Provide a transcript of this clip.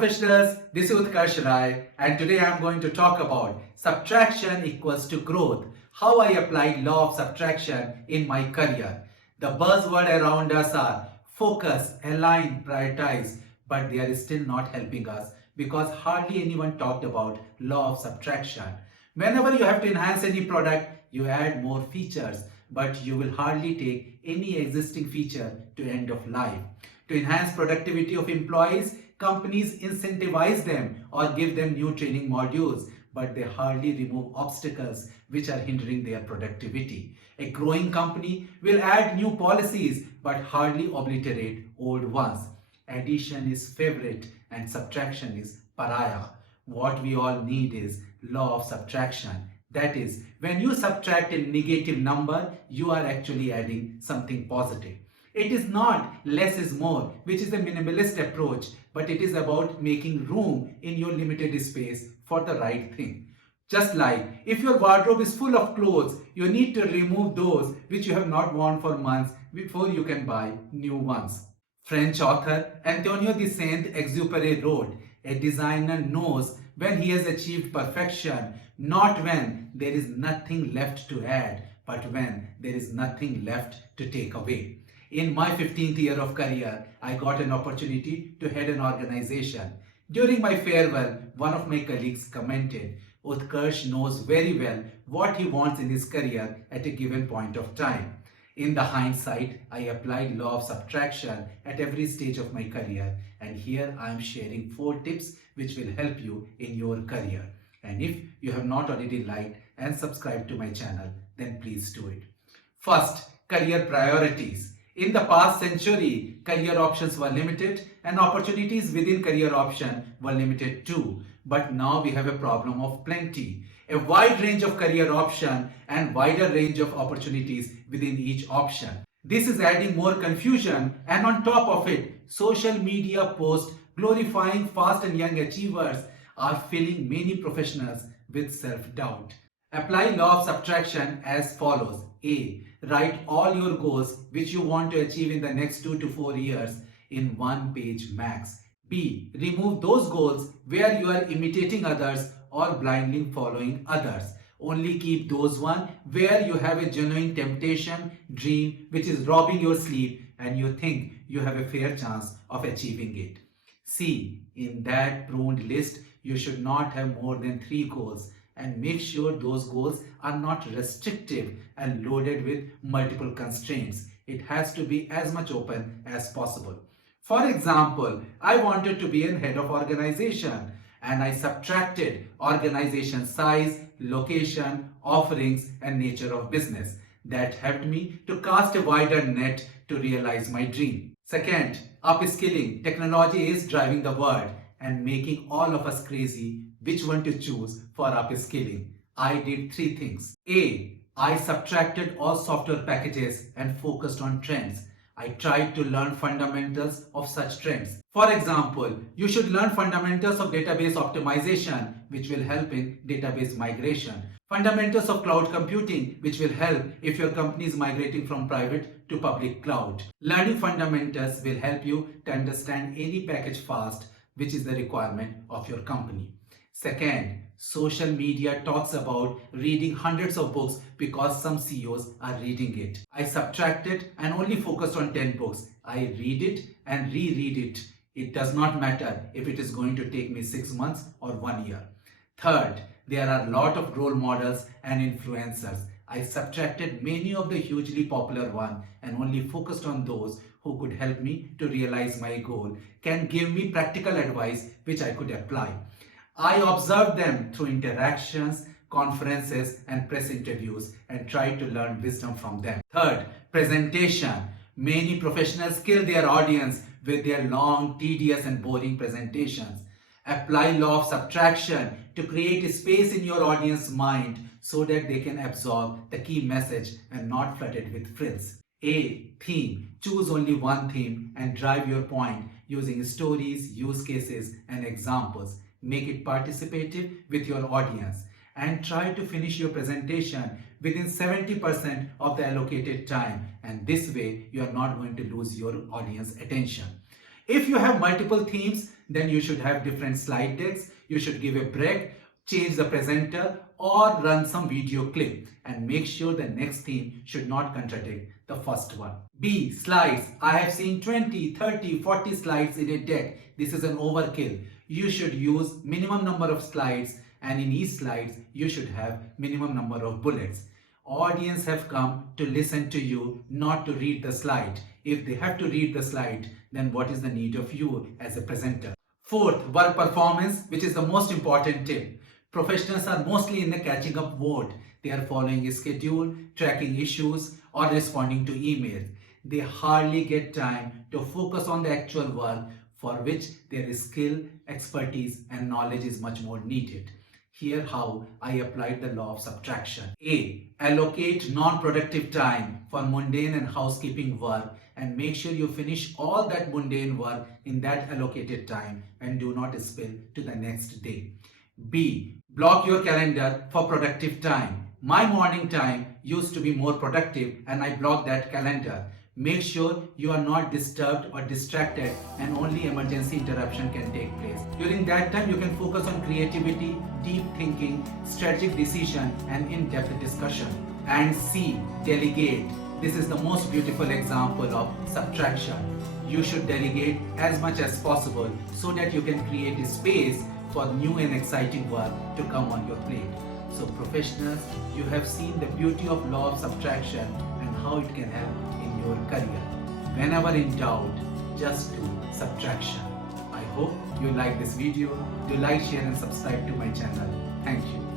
professionals, this is Utkarsh Rai and today I am going to talk about subtraction equals to growth, how I applied law of subtraction in my career. The buzzword around us are focus, align, prioritize, but they are still not helping us because hardly anyone talked about law of subtraction. Whenever you have to enhance any product, you add more features, but you will hardly take any existing feature to end of life. To enhance productivity of employees, companies incentivize them or give them new training modules, but they hardly remove obstacles which are hindering their productivity. A growing company will add new policies but hardly obliterate old ones. Addition is favorite and subtraction is pariah. What we all need is law of subtraction. That is, when you subtract a negative number, you are actually adding something positive. It is not less is more, which is a minimalist approach, but it is about making room in your limited space for the right thing. Just like if your wardrobe is full of clothes, you need to remove those which you have not worn for months before you can buy new ones. French author Antonio de Saint-Exupéry wrote, "A designer knows when he has achieved perfection, not when there is nothing left to add, but when there is nothing left to take away." In my 15th year of career, I got an opportunity to head an organization. During my farewell, one of my colleagues commented, "Utkarsh knows very well what he wants in his career at a given point of time." In the hindsight, I applied law of subtraction at every stage of my career, and here I am sharing 4 tips which will help you in your career. And if you have not already liked and subscribed to my channel, then please do it. First, career priorities. In the past century, career options were limited and opportunities within career option were limited too. But now we have a problem of plenty. A wide range of career option and wider range of opportunities within each option. This is adding more confusion, and on top of it, social media posts glorifying fast and young achievers are filling many professionals with self-doubt. Apply law of subtraction as follows. A. Write all your goals which you want to achieve in the next 2 to 4 years in 1 page max. B. Remove those goals where you are imitating others or blindly following others. Only keep those ones where you have a genuine temptation, dream which is robbing your sleep and you think you have a fair chance of achieving it. C. In that pruned list, you should not have more than 3 goals, and make sure those goals are not restrictive and loaded with multiple constraints. It has to be as much open as possible. For example, I wanted to be a head of organization and I subtracted organization size, location, offerings and nature of business. That helped me to cast a wider net to realize my dream. Second, upskilling. Technology is driving the world and making all of us crazy which one to choose for upskilling. I did 3 things. A. I subtracted all software packages and focused on trends. I tried to learn fundamentals of such trends. For example, you should learn fundamentals of database optimization, which will help in database migration. Fundamentals of cloud computing, which will help if your company is migrating from private to public cloud. Learning fundamentals will help you to understand any package fast, which is the requirement of your company. Second, social media talks about reading hundreds of books because some CEOs are reading it. I subtracted and only focused on 10 books. I read it and reread it. It does not matter if it is going to take me 6 months or 1 year. Third, there are a lot of role models and influencers. I subtracted many of the hugely popular ones and only focused on those who could help me to realize my goal, can give me practical advice which I could apply. I observed them through interactions, conferences and press interviews and tried to learn wisdom from them. Third, presentation. Many professionals kill their audience with their long, tedious and boring presentations. Apply law of subtraction to create a space in your audience mind so that they can absorb the key message and not flood it with frills. A. Theme. Choose only one theme and drive your point using stories, use cases and examples. Make it participative with your audience and try to finish your presentation within 70% of the allocated time, and this way you are not going to lose your audience attention. If you have multiple themes, then you should have different slide decks. You should give a break, change the presenter, or run some video clip and make sure the next theme should not contradict the first one. B. Slides. I have seen 20, 30, 40 slides in a deck. This is an overkill. You should use minimum number of slides, and in each slides you should have minimum number of bullets. Audience have come to listen to you, not to read the slide. If they have to read the slide, then what is the need of you as a presenter? Fourth, work performance, which is the most important tip. Professionals are mostly in the catching up mode. They are following a schedule, tracking issues, or responding to emails. They hardly get time to focus on the actual work, for which their skill, expertise, and knowledge is much more needed. Here how I applied the law of subtraction. A. Allocate non-productive time for mundane and housekeeping work and make sure you finish all that mundane work in that allocated time and do not spill to the next day. B. Block your calendar for productive time. My morning time used to be more productive and I blocked that calendar. Make sure you are not disturbed or distracted and only emergency interruption can take place. During that time, you can focus on creativity, deep thinking, strategic decision, and in-depth discussion. And C. Delegate. This is the most beautiful example of subtraction. You should delegate as much as possible so that you can create a space for new and exciting work to come on your plate. So professionals, you have seen the beauty of law of subtraction and how it can help in your career. Whenever in doubt, just do subtraction. I hope you like this video. Do like, share and subscribe to my channel. Thank you.